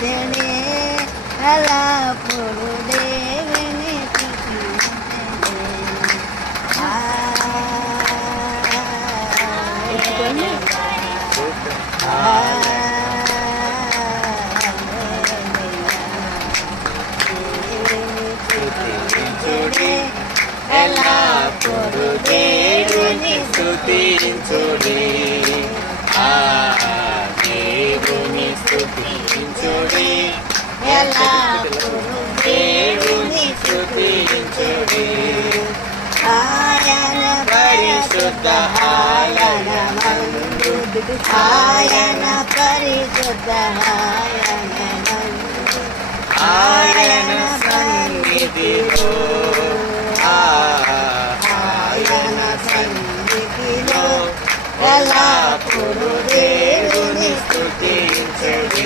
స్తుతించుడి ఎల్లప్పుడు దేవుని స్తుతించుడి. ఎల్లప్పుడు దేవుని స్తుతించుడి దేవుని స్తుతించుడి ఎల్లప్పుడు దేవుని స్తుతించుడి ఆయన పరిశుద్ధ ఆయనమందు ఆయన పరిశుద్ధ ఆయనమందు